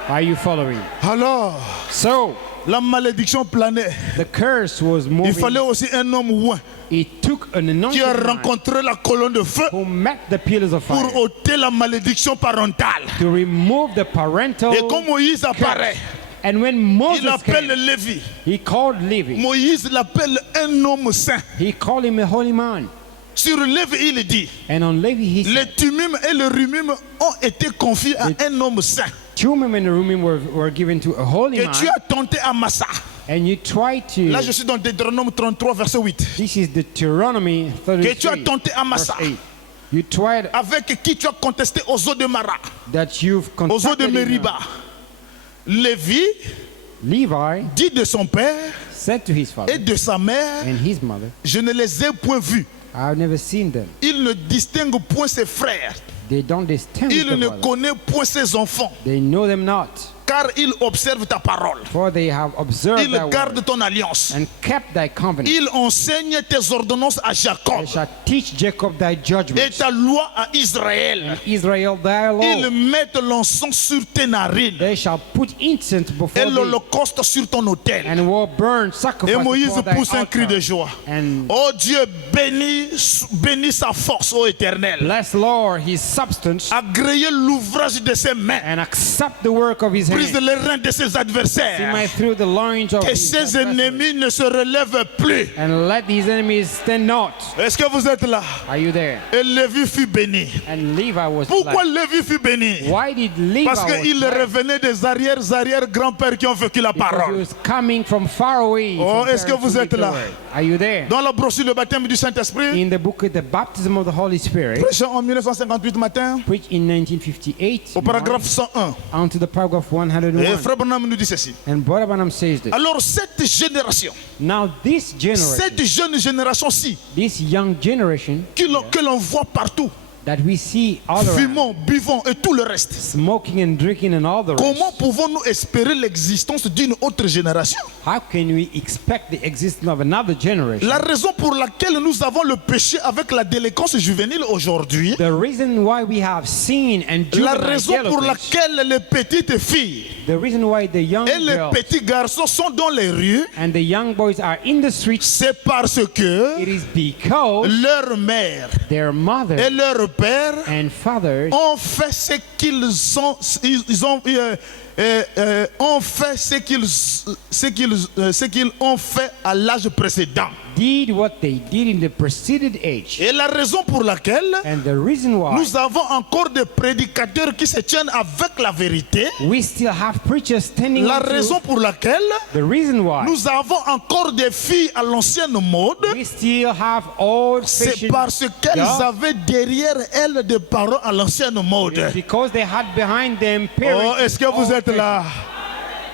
Are you following? Alors, So, la malédiction planait. the curse was Il moving. fallait aussi un homme ouin It took an qui anointed a man rencontré la colonne de feu who met the pillars of fire pour ôter la malédiction parentale. to remove the parental Et quand Moïse apparaît, curse. And when Moses il appelle came, Lévi. he called Levi. Moïse l'appelle un homme saint. He called him a holy man. Sur Lévi, il dit, And on Levi he les said, Tumim et le Rumim ont été confiés à un homme saint Tumim and Urim were given to a holy que man, tu as tenté à Massa. and you tried Là, to. je suis dans Deutéronome 33, verset 8. This is Deuteronomy Que tu as 33, tenté à verse Massa, 8. You tried avec qui tu as contesté aux eaux de Mara, that you've aux eaux de contacted Mériba. Lévi Levi dit de son père said to his father et de sa mère, and his mother, je ne les ai point vus. I've never seen them. Il ne distingue point ses frères. They don't distinguish Il the ne brothers. connaît point ses enfants. They know them not. car ils observent ta parole. For they have observed Ils thy gardent word ton alliance. and kept thy covenant. Ils enseignent tes ordonnances à Jacob They shall teach Jacob thy et judgments, ta loi à Israël. Israel thy Ils law. mettent l'encens sur tes narines They shall put incense et before thee, l'holocauste sur ton autel. and will burn Et sacrifice Moïse before thy pousse un cri de altar. joie. And Oh Dieu, bénis sa force, ô Éternel. bless, Lord, his substance, Agréez l'ouvrage de ses mains. and accept the work of his Brise hands. les reins de ses He adversaires. might through the loins of Que his ses adversaries, ennemis ne se relèvent plus. and let his enemies stand not. Est-ce que vous êtes là? Are you there? Et Lévi fut béni. And Levi was Pourquoi blessed. Lévi fut béni? Why did Levi Parce was qu'il blessed? revenait des arrière-grands-pères qui ont vécu la Because he parole. was coming from far away. Oh, from est-ce que parents vous who êtes lived là? away. Are you there? Dans la brochure Le baptême du Saint-Esprit, In the book of the baptism of the Holy Spirit, prêché en 1958 matin, preached in 1958, au paragraphe 101. onto the paragraph Et 101. Frère Branham nous dit ceci. And Brother Branham says this. Alors cette génération, Now this generation, cette jeune génération-ci, this young generation que l'on voit partout, that we see all around, fumons, buvons et tout le reste, smoking and drinking and all the rest, comment pouvons-nous espérer l'existence d'une autre génération? how can we expect the existence of another generation? La raison pour laquelle nous avons le péché avec la délinquance juvénile aujourd'hui, The reason why we have seen and la juvenile raison pour delinquents, laquelle les petites filles the reason why the young et les girls petits garçons sont dans les rues, and the young boys are in the streets, c'est parce que it is because leur mère their et mother leur père and fathers ont fait ce qu'ils ont, ont fait ce qu'ils ont fait à l'âge précédent. did what they did in the preceded age. Et la raison pour laquelle And the reason why nous avons encore des prédicateurs qui se tiennent avec la vérité, we still have preachers standing la on raison truth, pour laquelle the reason why nous avons encore des filles à l'ancienne mode, we still have old c'est fashioned parce qu'elles avaient derrière elles des parents à l'ancienne mode. because they had behind them Oh, parents. est-ce que vous êtes là?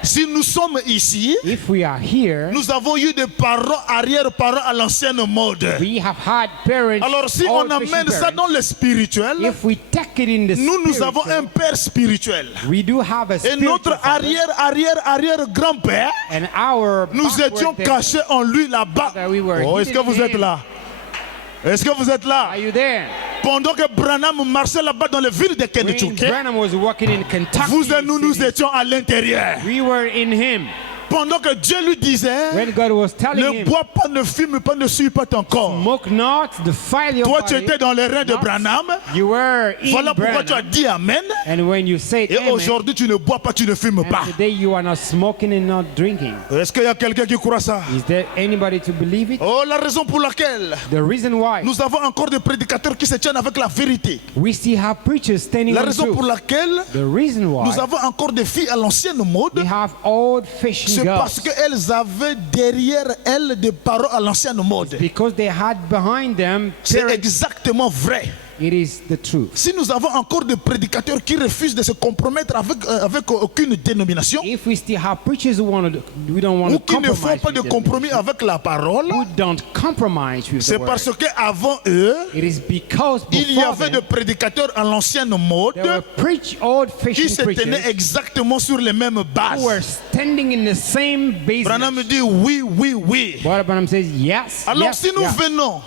Si nous sommes ici, If we are here, nous avons eu des parents, arrière-parents à l'ancienne mode. we have had parents. Alors si on old-fashioned amène ça parents. dans le spirituel, If we take it in the nous avons spiritual, un père spirituel. we do have a Et spiritual notre father, arrière-grand-père, and our nous backward étions there, cachés en lui là-bas. that we were Oh, est-ce que hidden vous in êtes him. là? Est-ce que vous êtes là? Are you there? Pendant que Branham marchait là-bas dans les villes de When Kentucky, Branham was walking in Kentucky, vous et nous city, étions à l'intérieur. we were in him. Pendant que Dieu lui disait, When God was telling ne him, bois pas, ne fume pas, ne suis pas ton corps. smoke not, defile your Toi, tu body. étais dans les reins de not. Branham. You were in Voilà pourquoi tu as Branham. dit Amen. And when you say Et amen, aujourd'hui, tu ne bois pas, tu ne fumes pas. and today you are not smoking and not drinking. Est-ce qu'il y a quelqu'un qui croit ça? Is there anybody to believe it? Oh, la raison pour laquelle The reason why nous avons encore des prédicateurs qui se tiennent avec la vérité. we still have preachers standing La on raison pour truth. laquelle The reason why nous avons encore des filles à l'ancienne mode, we have old-fashioned c'est parce girls, qu'elles avaient derrière elles des parents à l'ancienne mode. because they had behind them C'est parents. exactement vrai. It is the truth. Si nous avons encore des prédicateurs qui refusent de se compromettre avec aucune dénomination, If we still have preachers who we don't want ou to qui ne font compromise pas de with them, compromis avec la parole, who don't compromise with the c'est word, parce qu'avant eux, it is because il y before avait them, des prédicateurs à l'ancienne mode there were qui old-fashioned se tenaient preachers exactement sur les mêmes who were bases. standing in the same Branham basis. dit oui, oui, oui. Brother Branham says yes. Alors yes, si nous yes. venons,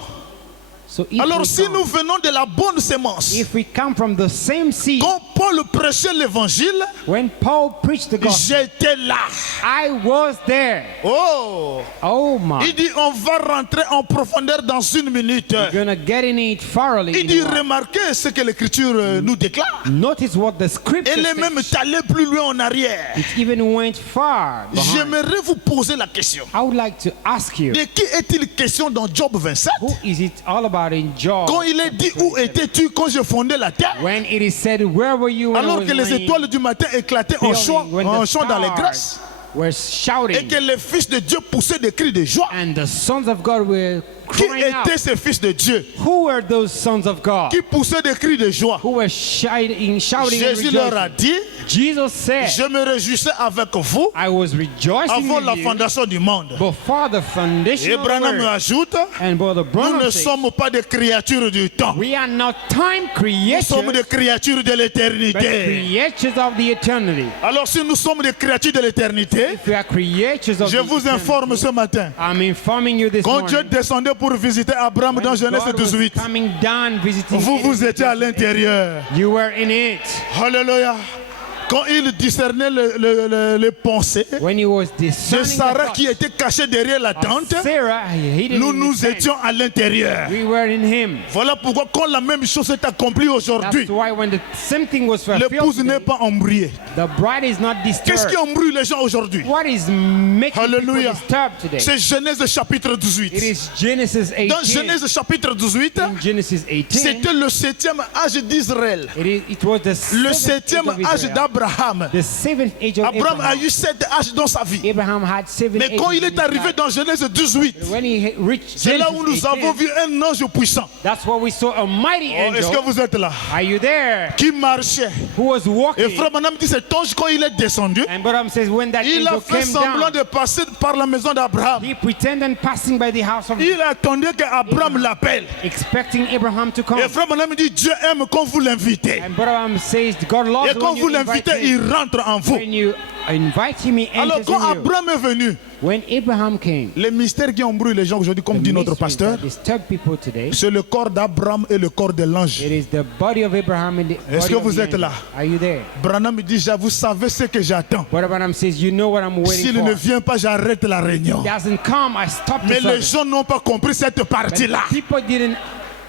So if, alors we si come, nous venons de la bonne sémence, if we come from the same seed, quand Paul prêchait l'évangile, when Paul preached the gospel, j'étais là. I was there. Oh, Oh my. il dit on va rentrer en profondeur dans une minute. We're gonna get in it thoroughly. Il in dit a while. remarquez ce que l'écriture nous déclare. Notice what the scripture Elle est même says. allée plus loin en arrière. It even went far behind. J'aimerais vous poser la question. I would like to ask you, De qui est-il question dans Job 27? who is it all about in Job? Quand il est dit où étais-tu quand je fondais la terre? When it is said, where were you when I Alors was que les laying étoiles du matin éclataient en chant dans les grâces. were et shouting, que les fils de Dieu poussaient des cris de joie. and the sons of God were Qui crying out. étaient ces fils de Dieu Who were those sons of God qui poussaient des cris de joie? who were shouting and Jésus leur a rejoicing? dit, Jesus said, je me réjouissais avec vous I was rejoicing avant la with you fondation du monde. before the Et foundation of the Branham world. ajoute, And Brother nous Branham ne says, sommes pas des créatures du temps. we are not time Nous sommes creatures, des créatures de but l'éternité. creatures of the eternity. Alors si nous sommes des créatures de l'éternité, If we are creatures of je the vous informe eternity, ce matin, I'm informing you this quand Dieu morning, descendait pour visiter Abraham dans when Genèse God was 18, coming down visiting vous Adam, étiez à l'intérieur. you were in it. Alléluia. Quand il discernait les pensées When he was de discerning Sarah the qui thoughts était cachée derrière la of tente, Sarah, hidden nous in the nous tent, étions à l'intérieur. we were in him. Voilà pourquoi quand la même chose est accomplie aujourd'hui, That's why when the same thing was fulfilled l'épouse n'est today, pas embrouillée. the bride is not Qu'est-ce qui disturbed. embrouille les gens aujourd'hui? What is making Hallelujah. people disturbed today? C'est Genèse chapitre It 18. is Genesis Dans 18. Genèse chapitre 18, In Genesis 18, c'était le 7e âge d'Israël. it was the Le seventh 7e age of âge Israel. d'Abraham. The seventh age of Abraham a Abraham. eu 7 âges dans sa vie. Abraham had 7 Mais ages quand il in est his arrivé life. dans Genèse 18, When he reached c'est là où nous Genesis avons 18, vu un ange puissant. that's where we saw a mighty Oh, est-ce que angel. vous êtes là? Are you there? Qui marchait. Who was Et walking. frère Branham dit cet ange, quand il est descendu, And Abraham says when that il a angel fait came semblant down, de passer par la maison d'Abraham. he pretended passing by the house of Il attendait qu'Abraham l'appelle. expecting Abraham to come. Et frère Branham dit, Dieu aime quand vous l'invitez. And Abraham says God loves Et quand when vous you invite l'invitez, him. il rentre en vous. When you invite him, he Alors enters quand in you. Abraham est venu, When Abraham came, les mystères qui embrouillent les gens aujourd'hui, comme the dit notre mysteries pasteur, that disturb people today, c'est le corps d'Abraham et le corps de l'ange. it is the body of Abraham and the Est-ce body que of vous the êtes angel. là? Are you there? Branham dit, vous savez ce que j'attends. But Abraham says, you know what I'm waiting S'il for. ne vient pas, j'arrête la réunion. Doesn't come, I stop the Mais les service. gens n'ont pas compris cette But partie-là. people didn't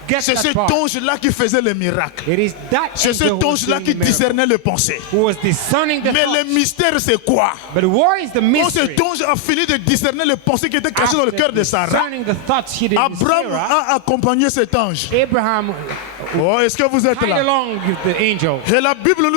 get C'est that cet part. ange-là qui faisait les miracles. It is that C'est angel cet who was ange-là doing qui the miracle, discernait les pensées. who was discerning the Mais le thoughts. mystère, c'est quoi? But what is the Quand mystery? cet ange a fini de discerner les pensées qui étaient cachées dans le cœur de Sarah, discerning the thoughts hidden in Abraham Sarah, a accompagné cet ange. Abraham Oh, est-ce que vous êtes tied là? along with the angel. Et la Bible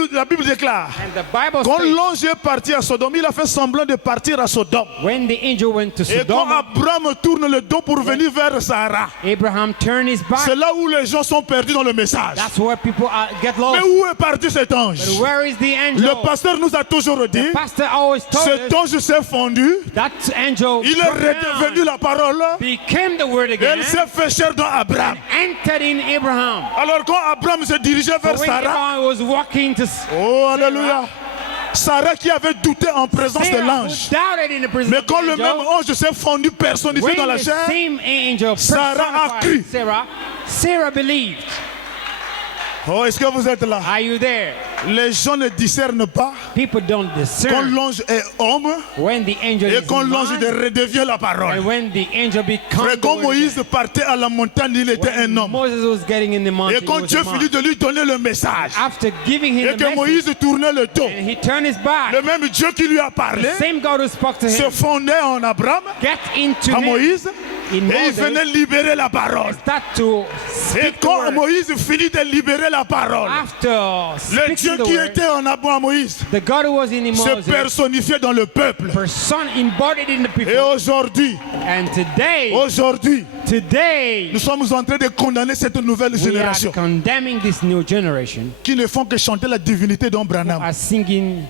déclare, And the Bible quand states, l'ange est parti à Sodome, il a fait semblant de partir à Sodome. when the angel went to Et quand Sodom, Abraham tourne le dos pour venir vers Sarah, Abraham turned his back. c'est là où les gens sont perdus dans le message. That's where people get Mais lost. où est parti cet ange? But where is the angel? Le pasteur nous a toujours dit, Pastor always told cet us ange s'est fondu, that angel il est redevenu la parole, became the word et again il s'est fait chair dans Abraham. entered in Abraham. Alors quand Abraham se dirigeait vers When Sarah, Abraham was walking to oh alléluia, Sarah qui avait douté en présence de Sarah, who l'ange. doubted in the presence Mais of the quand le angel, même ange s'est fondu, personnifié when dans la the chair, same angel Sarah a cru. personified Sarah believed. oh, est-ce que vous êtes là? Are you there? Les gens ne discernent pas People don't quand discern l'ange est homme when the angel et is quand l'ange man, redevient la and parole. when the angel becomes Frère, the quand word Moïse again. partait à la montagne, il était When un homme. Moses was getting in the mountain, Et quand he was Dieu a man. finit de lui donner le message, After giving him et the que message, Moïse tournait le dos, and he turned his back, le même Dieu qui lui a parlé the same God who spoke to se him fondait en Abraham, get into à him Moïse, in et il Moses, venait libérer la parole. start to Et speak the quand word. Moïse finit de libérer la parole, After le Dieu speaking the qui word, était en à Moïse the God who was in se Moses, personnifiait dans le peuple. person embodied in the Et people. aujourd'hui, And today, nous sommes en train de condamner cette nouvelle we are génération condemning this new generation qui ne font que chanter la divinité d'On Branham. as singing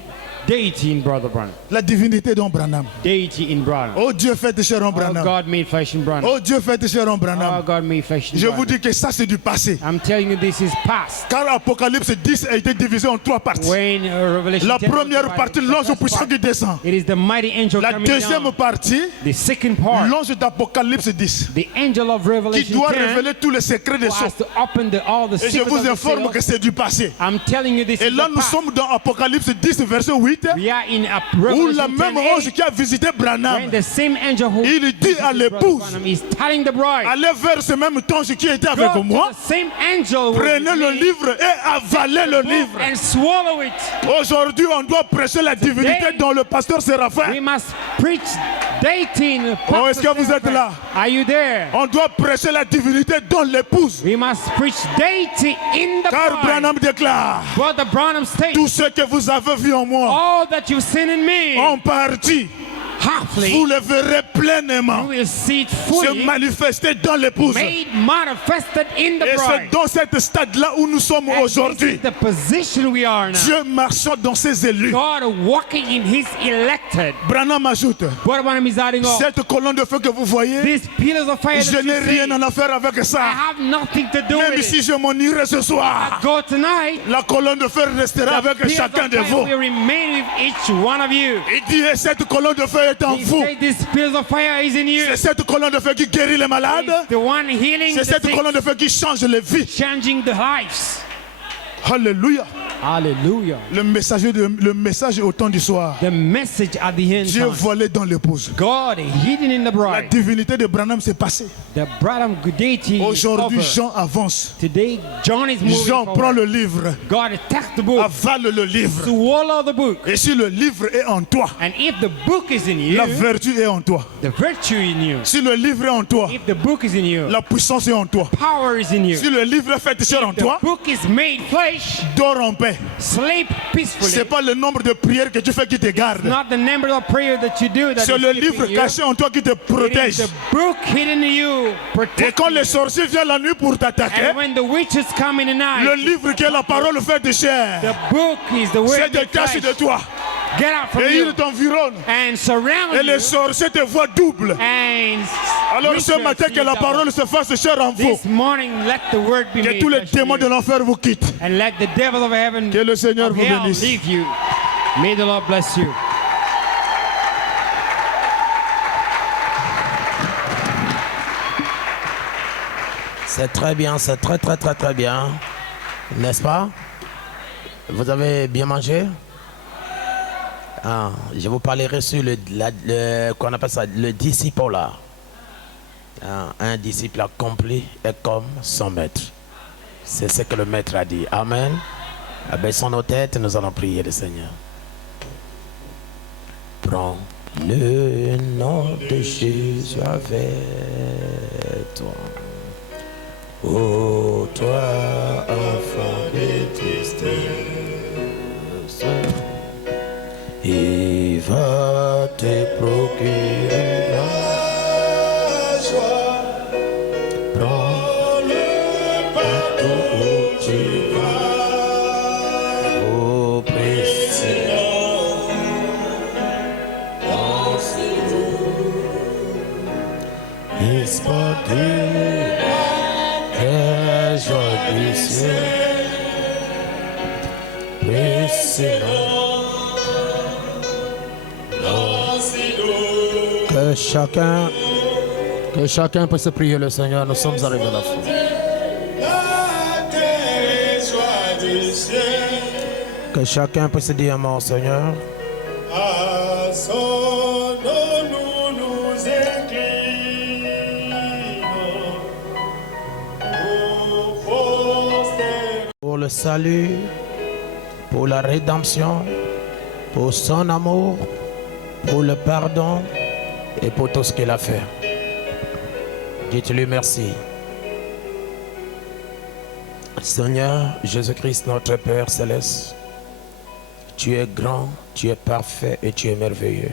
deity in Brother Branham. La divinité d'On Branham. Deity in Branham. Oh Dieu fait cher On Oh, Branham. God made flesh in Branham. Oh Dieu fait cher On Oh, Branham. God made flesh in Je vous Branham. dis que ça c'est du passé. I'm telling you, this is past. Car Apocalypse 10 a été divisé en 3 parties. When Revelation La 10 was première divided, partie, the l'ange first puissant part, qui descend. it is the mighty angel La coming deuxième down. partie, The second part, l'ange d'Apocalypse 10, the angel of qui Revelation doit 10, révéler tous les secrets des who has choses. to open all the Et je secrets vous of the informe seals. que c'est du passé. I'm telling you, this Et is là, the nous past. sommes dans Apocalypse 10, verset 8, We are in a où la Revelation même 10, ange qui a visité Branham, when the same angel who il dit à visited l'épouse, Brother Branham is telling the bride, allez vers ce même ange qui était avec go moi, to the same angel who prenez was le with me livre et avalez le livre. and swallow it. Aujourd'hui, on doit prêcher la divinité dont le pasteur Séraphin. We must preach dating. Oh, est-ce que vous êtes là? Are you there? On doit prêcher la divinité dont l'épouse. We must preach deity in the Car bride. Branham déclare, Brother Branham states, tout ce que vous avez vu en moi, all that you've seen in me, en partie, halfly, vous le verrez pleinement you will see it se fully manifester dans l'épouse. made manifested in the Et c'est bride. dans cet stade-là où nous sommes And this aujourd'hui. is the position we are now. Dieu marchant dans ses élus. God walking in his elected. Branham ajoute, What about him is adding up? cette colonne de feu que vous voyez, These pillars of fire je that n'ai you rien see, en affaire avec I ça. have nothing to do Même with si it. je m'en irai ce soir, Go tonight. la colonne de feu restera avec The pillars chacun of de fire vous. will remain with each one of you. Il dit, et cette colonne de feu est en He vous. said this pillars of fire is in you. C'est cette colonne de feu qui guérit les malades. It's the one healing C'est the cette sick, colonne de feu qui change les vies. changing the lives. Alléluia. Hallelujah. Le message est au temps du soir. The message at the end Dieu time. volé dans l'épouse. God hidden in the La bride. divinité de Branham s'est passée. The Branham deity is Aujourd'hui, over. Jean avance. Today, John is moving Jean forward. prend le livre, God takes the book, avale le livre. swallow the book. Et si le livre est en toi, And if the book is in you, la vertu est en toi. the virtue in you. Si le livre est en toi, If the book is in you, la puissance est en toi. power is in you. Si le livre est fait chair en The toi, book is made flesh, dors en paix. sleep peacefully. C'est pas le nombre de prières que tu fais qui te garde. Not the number of prayer that you do that C'est is le keeping livre you. caché en toi qui te It is protège. the book hidden in you, Et protecting quand les you. sorciers viennent la nuit pour t'attaquer, And when the witches come in the night, le livre qui est la parole faite de chair, the book is the word c'est of détaché de flesh. toi. Get out from Et you il t'environne. and surround Et you. les sorciers te voient double. And Alors ce witches matin, see que la double. parole se fasse chair en vous. This morning, let the word be Que made tous les flesh in démons you. de l'enfer vous quittent. And let the devil of heaven Que le Seigneur of vous hell bénisse. leave you. May the Lord bless you. C'est très bien, c'est très bien. N'est-ce pas? Vous avez bien mangé? Ah, je vous parlerai sur qu'on appelle ça, le disciple là. Ah, un disciple accompli est comme son maître. C'est ce que le maître a dit. Amen. Abaissons nos têtes, nous allons prier le Seigneur. Prends le nom de Jésus avec toi. Ô toi, enfant de tristesse, il va te procurer la joie. Prends-le partout où tu vas, ô précieux. Esprit très joie du ciel, précieux. Que chacun puisse prier le Seigneur. Nous sommes arrivés à la fin. Que chacun puisse dire mon Seigneur. À son nom nous nous inclinons, nous prosternons. Pour le salut, pour la rédemption, pour son amour, pour le pardon et pour tout ce qu'il a fait. Dites-lui merci. Seigneur Jésus-Christ, notre Père céleste, tu es grand, tu es parfait et tu es merveilleux.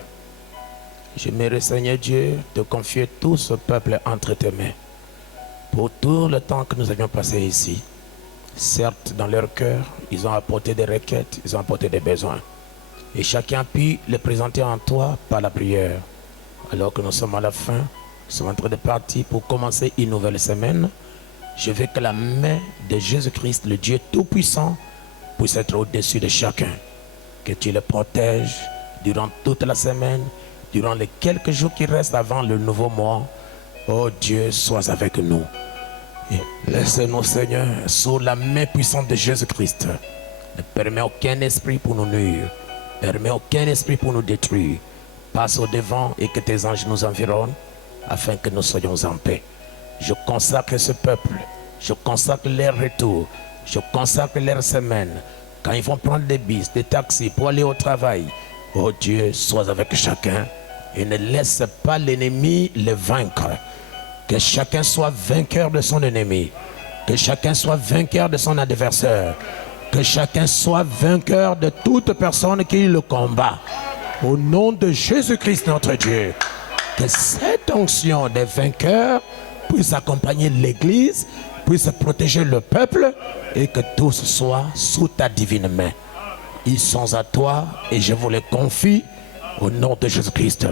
J'aimerais, Seigneur Dieu, te confier tout ce peuple entre tes mains. Pour tout le temps que nous avions passé ici, certes, dans leur cœur, ils ont apporté des requêtes, ils ont apporté des besoins. Et chacun a pu les présenter en toi par la prière. Alors que nous sommes à la fin, nous sommes en train de partir pour commencer une nouvelle semaine. Je veux que la main de Jésus-Christ, le Dieu Tout-Puissant, puisse être au-dessus de chacun. Que tu le protèges durant toute la semaine, durant les quelques jours qui restent avant le nouveau mois. Oh Dieu, sois avec nous. Et laisse-nous, Seigneur, sous la main puissante de Jésus-Christ. Ne permets aucun esprit pour nous nuire. Ne permets aucun esprit pour nous détruire. Passe au devant et que tes anges nous environnent afin que nous soyons en paix. Je consacre ce peuple. Je consacre leur retour. Je consacre leur semaine. Quand ils vont prendre des bus, des taxis pour aller au travail. Oh Dieu, sois avec chacun et ne laisse pas l'ennemi le vaincre. Que chacun soit vainqueur de son ennemi. Que chacun soit vainqueur de son adversaire. Que chacun soit vainqueur de toute personne qui le combat. Au nom de Jésus-Christ notre Dieu. Que cette onction des vainqueurs puisse accompagner l'Église, puisse protéger le peuple et que tous soient sous ta divine main. Ils sont à toi et je vous les confie au nom de Jésus-Christ.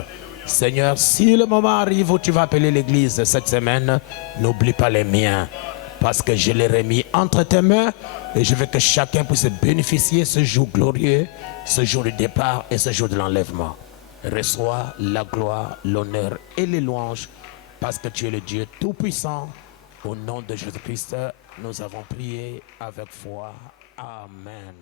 Seigneur, si le moment arrive où tu vas appeler l'Église cette semaine, n'oublie pas les miens. Parce que je les ai mis entre tes mains et je veux que chacun puisse bénéficier ce jour glorieux, ce jour du départ et ce jour de l'enlèvement. Reçois la gloire, l'honneur et les louanges parce que tu es le Dieu Tout-Puissant. Au nom de Jésus-Christ, nous avons prié avec foi. Amen.